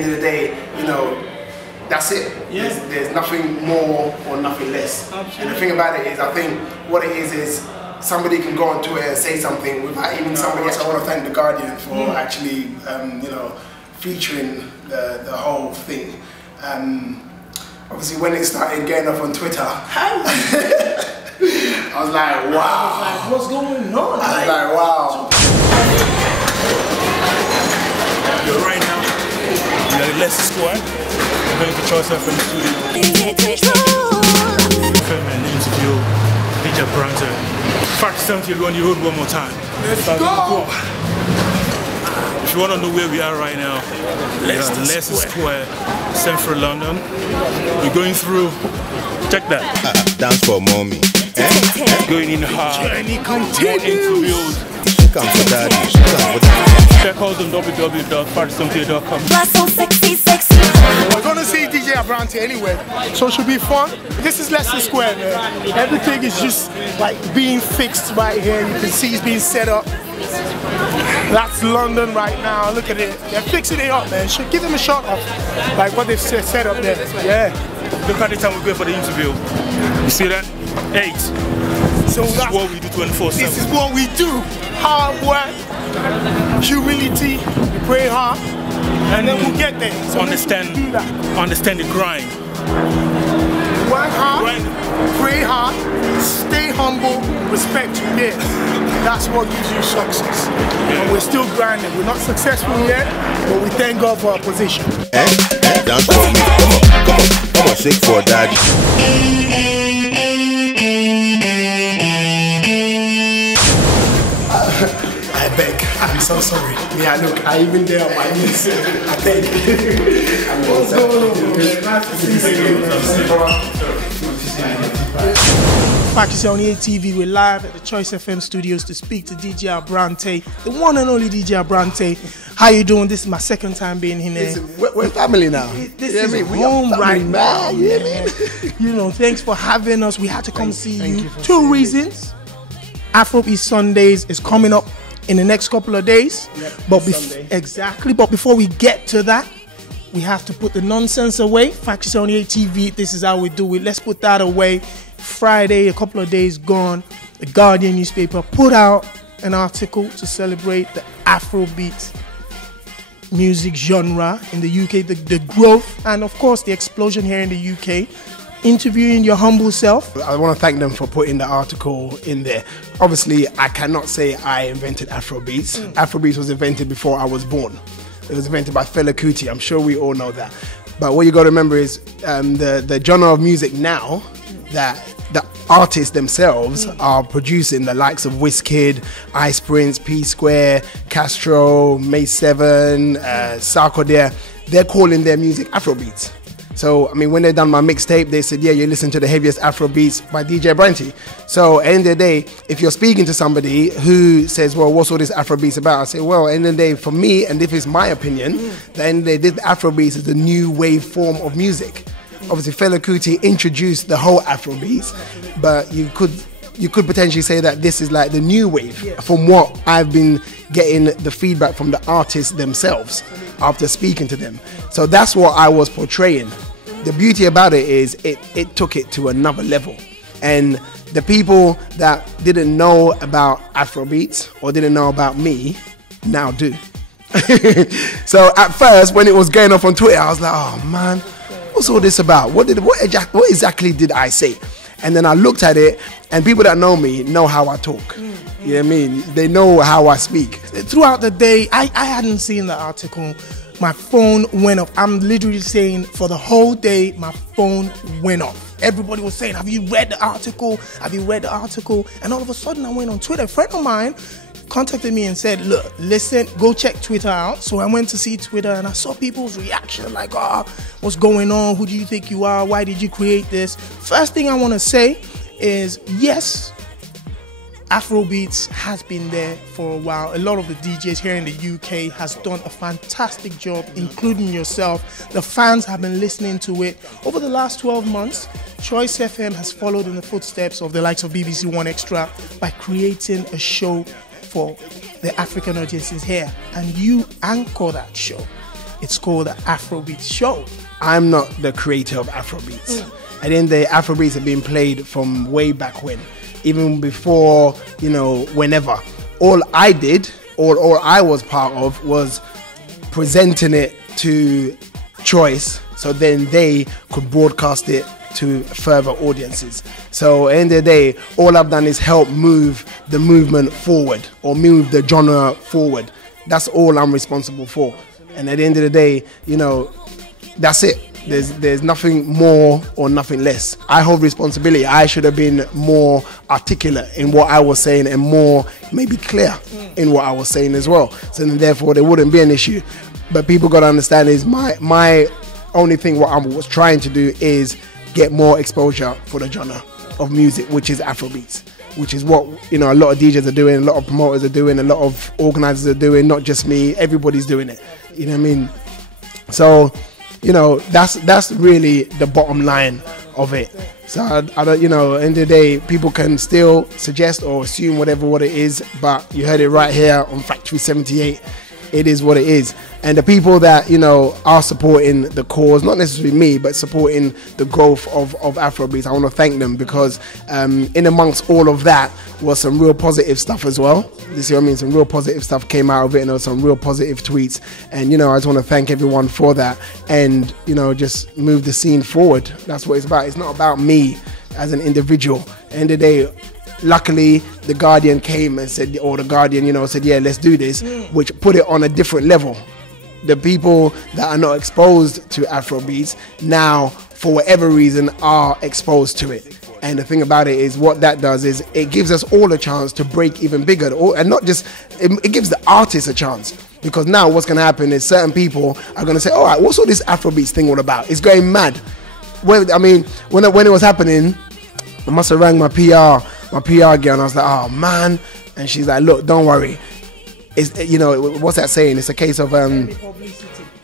end of the day, you know, that's it. Yeah. There's nothing more or nothing less. Absolutely. And the thing about it is, I think what it is somebody can go on Twitter and say something without even somebody else. I want to thank The Guardian for actually, you know, featuring the whole thing. Obviously, when it started getting up on Twitter, I was like, wow. I was like, what's going on? I was like, wow. Right now, we are at Leicester Square. We're going to Choice FM studio. Film an interview, DJ Abrantee. Fact 70 on the road one more time. Let's go! If you want to know where we are right now, Leicester Square, Central London. We're going through, check that. Dance for mommy. Going in hard. Journey More continues. interviews. Come for daddy. Come for daddy. Check out on www.fact70.com. We're gonna see DJ Abrantee anyway, so it should be fun. This is Leicester Square, man. Everything is just like being fixed right here. You can see it's being set up. That's London right now. Look at it. They're fixing it up, man. Should give them a shot of like what they've set up there. Yeah. Look at the time we go for the interview. You see that? 8. So This is that's what we do 24/7. This is what we do. Hard work, humility, we pray hard, and then we'll get there. So understand the grind. Work hard, Grind. pray hard, stay humble, respect you there. That's what gives you success. And we're still grinding. We're not successful yet, but we thank God for our position. Dance for me. Come on, shake for daddy. I beg. I'm so sorry. Yeah, look, I even there on my knees. I beg. What's going on, man? Nice to see you. Practice on TV, we're live at the Choice FM studios to speak to DJ Abrantee, the one and only DJ Abrantee. How you doing? This is my second time being in there. We're family now. This is home right now. You know, thanks for having us. We had to come see you. Two reasons. Afrobeats Sundays is coming up in the next couple of days. Yep, but exactly. But before we get to that, we have to put the nonsense away. Practice on TV. This is how we do it. Let's put that away. Friday, a couple of days gone, the Guardian newspaper put out an article to celebrate the Afrobeat music genre in the UK, the growth and of course the explosion here in the UK. Interviewing your humble self. I want to thank them for putting the article in there. Obviously, I cannot say I invented Afrobeats. Afrobeats was invented before I was born. It was invented by Fela Kuti. I'm sure we all know that. But what you got to remember is the genre of music now that the artists themselves are producing, the likes of Wizkid, Ice Prince, P Square, Castro, May 7, Sarkodie, they're calling their music Afrobeats. So, I mean, when they done my mixtape, they said, yeah, you listen to the heaviest Afrobeats by DJ Abrantee. So, at the end of the day, if you're speaking to somebody who says, well, what's all this Afrobeats about? I say, well, at the end of the day, for me, and this is my opinion, at the end of the day, this Afrobeats is the new wave form of music. Obviously, Fela Kuti introduced the whole Afrobeats, but you could potentially say that this is like the new wave from what I've been getting the feedback from the artists themselves after speaking to them. So that's what I was portraying. The beauty about it is it took it to another level. And the people that didn't know about Afrobeats or didn't know about me now do. So at first, when it was going off on Twitter, I was like, oh man, what's all this about? What exactly did I say? And then I looked at it, and people that know me know how I talk. You know what I mean? They know how I speak. Throughout the day, I hadn't seen the article. My phone went off. I'm literally saying for the whole day, my phone went off. Everybody was saying, have you read the article? Have you read the article? And all of a sudden, I went on Twitter. A friend of mine contacted me and said, look, listen, go check Twitter out. So I went to see Twitter and I saw people's reaction like, oh, what's going on? Who do you think you are? Why did you create this? First thing I want to say is, yes, Afrobeats has been there for a while. A lot of the DJs here in the UK has done a fantastic job, including yourself. The fans have been listening to it. Over the last 12 months, Choice FM has followed in the footsteps of the likes of BBC One Extra by creating a show for the African audiences here, and you anchor that show. It's called the Afrobeats Show. I'm not the creator of Afrobeats. At the end of the day, Afrobeats have been played from way back when, even before, whenever. All I did, all I was part of was presenting it to Choice, so then they could broadcast it to further audiences. So at the end of the day, all I've done is help move the movement forward, or move the genre forward. That's all I'm responsible for. And at the end of the day, that's it. There's nothing more or nothing less. I hold responsibility. I should have been more articulate in what I was saying, and more maybe clear in what I was saying as well. So then therefore there wouldn't be an issue. But people got to understand is my only thing, what I was trying to do is get more exposure for the genre of music, which is Afrobeats, which is what a lot of DJs are doing, a lot of promoters are doing, a lot of organizers are doing, not just me, everybody's doing it. You know what I mean? So, that's really the bottom line of it. So I don't, at the end of the day, people can still suggest or assume what it is, but you heard it right here on Factory 78. It is what it is. And the people that, are supporting the cause, not necessarily me, but supporting the growth of Afrobeats, I want to thank them, because in amongst all of that was some real positive stuff as well. You see what I mean? Some real positive stuff came out of it, and there was some real positive tweets. And, I just want to thank everyone for that, and, just move the scene forward. That's what it's about. It's not about me as an individual. At the end of the day, luckily, the Guardian came and said, or the Guardian, said, yeah, let's do this, which put it on a different level. The people that are not exposed to Afrobeats now, for whatever reason, are exposed to it. And the thing about it is, what that does is it gives us all a chance to break even bigger, and not just, it gives the artists a chance. Because now what's going to happen is certain people are going to say, all right, what's all this Afrobeats thing all about? It's going mad. Well, I mean, when it was happening, I must have rang my PR girl, and I was like, oh man. And she's like, look, don't worry. It's, what's that saying? It's a case of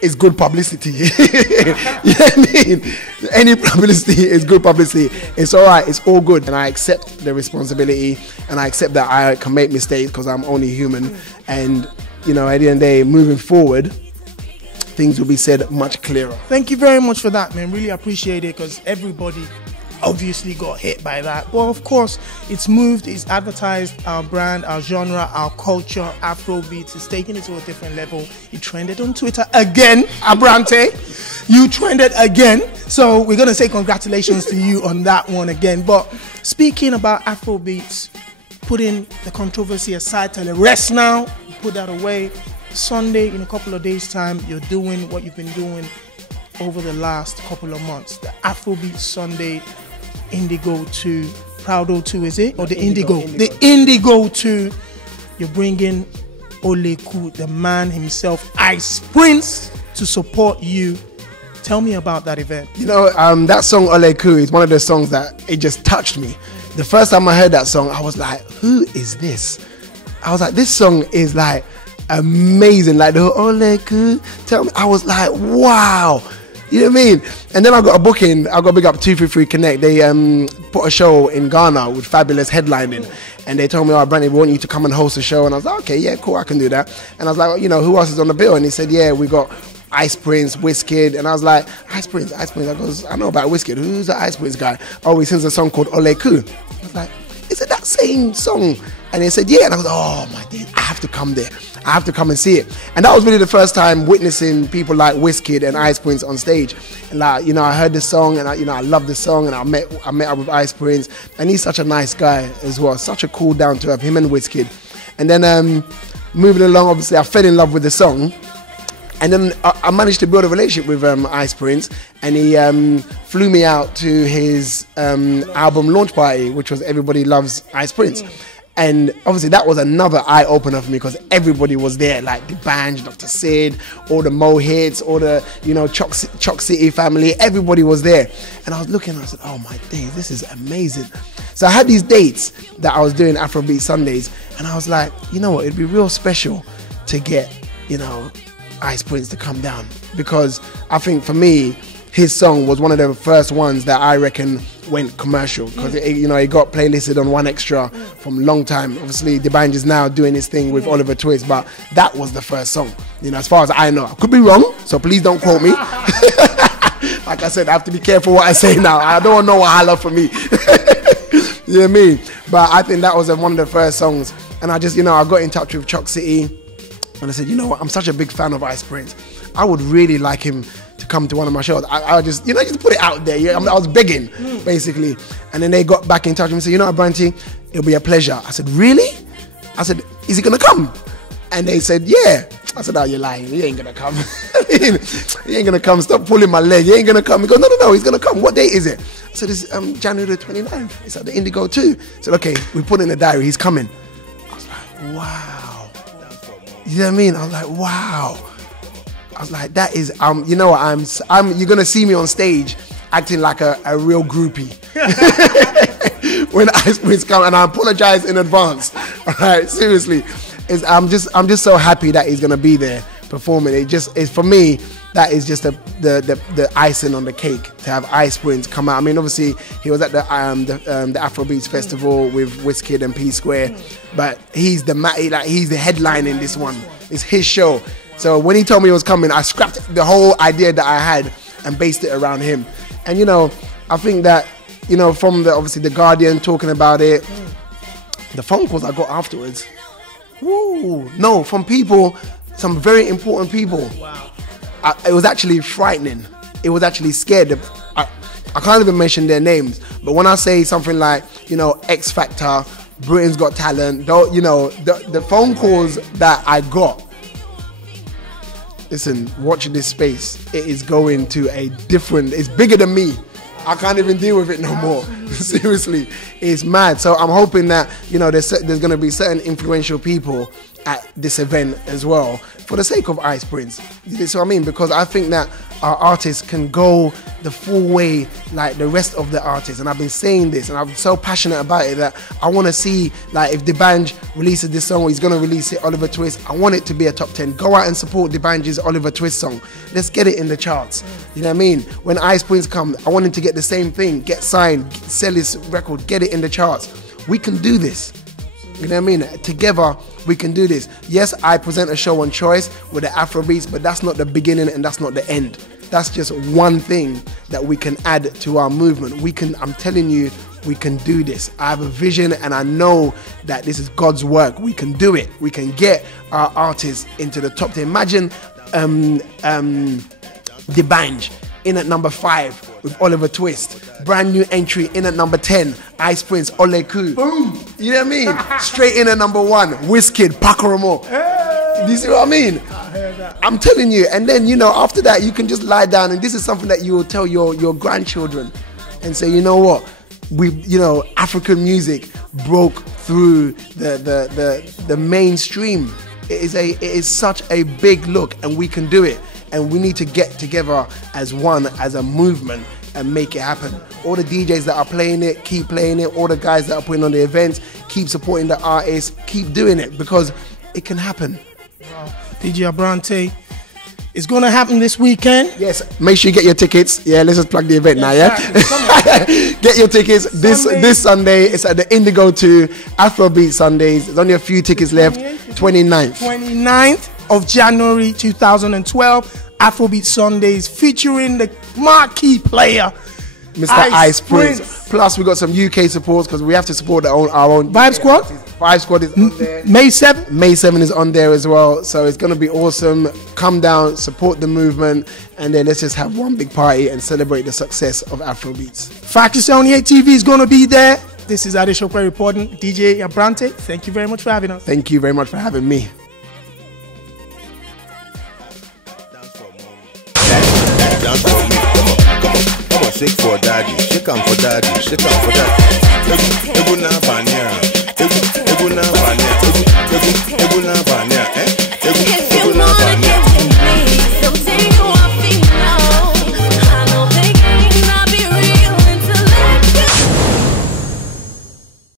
it's good publicity. You know what I mean? Any publicity is good publicity. It's all right. It's all good. And I accept the responsibility, and I accept that I can make mistakes, because I'm only human. And, at the end of the day, moving forward, things will be said much clearer. Thank you very much for that, man. Really appreciate it, because everybody obviously got hit by that. But of course, it's moved, it's advertised our brand, our genre, our culture. Afrobeats is taking it to a different level. It trended on Twitter again. Abrantee, you trended again. So we're going to say congratulations to you on that one again. But speaking about Afrobeats, putting the controversy aside, tell the rest now, put that away. Sunday, in a couple of days' time, you're doing what you've been doing over the last couple of months. The Afrobeats Sunday, Indigo 2, Proudo 2, is it? Or the Indigo? The Indigo 2. You're bringing Oleku, the man himself, Ice Prince, to support you. Tell me about that event. That song Oleku is one of the songs that it just touched me. The first time I heard that song, I was like, who is this? I was like, this song is like amazing. Like the Oleku, tell me. I was like, wow. You know what I mean? And then I got a booking. I got big up 233 Connect. They put a show in Ghana with Fabulous headlining. And they told me, oh, Abrantee, we want you to come and host a show. And I was like, okay, yeah, cool, I can do that. And I was like, who else is on the bill? And he said, yeah, we got Ice Prince, Wizkid. And I was like, Ice Prince. I know about Wizkid. Who's the Ice Prince guy? Oh, he sings a song called Oleku. I was like, is it that same song? And they said, yeah. And I was like, oh my days, I have to come there. I have to come and see it. And that was really the first time witnessing people like Wizkid and Ice Prince on stage. And like, I heard this song, and I love this song, and I met up with Ice Prince, and he's such a nice guy as well. Such a cool, down to earth, him and Wizkid. And then moving along, obviously I fell in love with the song. And then I managed to build a relationship with Ice Prince, and he flew me out to his album launch party, which was Everybody Loves Ice Prince. And obviously that was another eye-opener for me, because everybody was there, like the band, Dr. Sid, all the Mo Hits, all the, Chalk City family, everybody was there. And I was looking, and I said, oh my days, this is amazing. So I had these dates that I was doing Afrobeat Sundays, and I was like, you know what, it'd be real special to get, Ice Prince to come down, because I think for me, his song was one of the first ones that I reckon went commercial, because it got playlisted on One Extra from a long time. Obviously, D'banj is now doing his thing with Oliver Twist, but that was the first song. As far as I know, I could be wrong, so please don't quote me. Like I said, I have to be careful what I say now. I don't want no wahala for me. You know what I mean? But I think that was one of the first songs, and I just, I got in touch with Chuck City, and I said, you know what, I'm such a big fan of Ice Prince. I would really like him to come to one of my shows. I just, just put it out there. I was begging, basically. And then they got back in touch with me and said, Abrantee, it'll be a pleasure. I said, really? I said, is he gonna come? And they said, yeah. I said, oh, you're lying. He ain't gonna come. He ain't gonna come. Stop pulling my leg. He ain't gonna come. He goes, no, he's gonna come. What date is it? I said, it's January the 29th. It's at the Indigo 2. I said, okay, we put in the diary. He's coming. I was like, wow. You know what I mean? I was like, wow. I was like, that is, you're gonna see me on stage acting like a real groupie when Ice Prince come, and I apologize in advance. All right, seriously, I'm just so happy that he's gonna be there performing. It's for me, that is just the icing on the cake to have Ice Prince come out. I mean, obviously he was at the Afrobeats festival with Wizkid and P Square, but he's the headline in this one. It's his show. So when he told me he was coming, I scrapped the whole idea that I had and based it around him. And I think that from obviously the Guardian talking about it, the phone calls I got afterwards. Woo! No, from people, some very important people. Wow! It was actually frightening. It was actually scared. I can't even mention their names, but when I say something like X Factor, Britain's Got Talent, the phone calls that I got. Listen, watching this space, it is going to it's bigger than me. I can't even deal with it no more. Seriously, it's mad. So I'm hoping that, there's going to be certain influential people at this event as well, for the sake of Ice Prince. You see what I mean? Because I think that our artists can go the full way like the rest of the artists. And I've been saying this, and I'm so passionate about it that I want to see, like, if D'banj releases this song, or he's going to release it, Oliver Twist, I want it to be a top 10. Go out and support D'banj's Oliver Twist song. Let's get it in the charts. You know what I mean? When Ice Prince comes, I want him to get the same thing, get signed, sell his record, get it in the charts. We can do this. You know what I mean? Together, we can do this. Yes, I present a show on Choice with the Afrobeats, but that's not the beginning and that's not the end. That's just one thing that we can add to our movement. I'm telling you, we can do this. I have a vision, and I know that this is God's work. We can do it. We can get our artists into the top 10. Imagine D'banj in at number 5 with Oliver Twist. Brand new entry in at number 10, Ice Prince, Oleku. Boom! You know what I mean? Straight in at number 1, Wizkid, Pakoramo. Hey! Do you see what I mean? I heard that. I'm telling you. And then, after that, you can just lie down, and this is something that you will tell your grandchildren and say, you know what? African music broke through the mainstream. It is such a big look, and we can do it. And we need to get together as one, as a movement, and make it happen. All the DJs that are playing it, keep playing it. All the guys that are putting on the events, keep supporting the artists, keep doing it, because it can happen. Wow. DJ Abrantee, it's going to happen this weekend. Yes, make sure you get your tickets. Yeah, let's just plug the event now, yeah? Get your tickets this Sunday. It's at the Indigo 2, Afrobeat Sundays. There's only a few tickets left. 29th of January 2012, Afrobeat Sundays, featuring the marquee player, Mr. Ice Prince. Plus, we got some UK supports, because we have to support our own Vibe Squad. Vibe Squad is on there. May 7th. May 7 is on there as well. So it's going to be awesome. Come down, support the movement, and then let's just have one big party and celebrate the success of Afrobeats. Factory 78 TV is going to be there. This is Adeshokwe reporting. DJ Abrantee, thank you very much for having us. Thank you very much for having me. Dance for me, come on, shake for daddy, shake on for daddy, shake on for daddy. Ebu na fanya, ebu na fanya.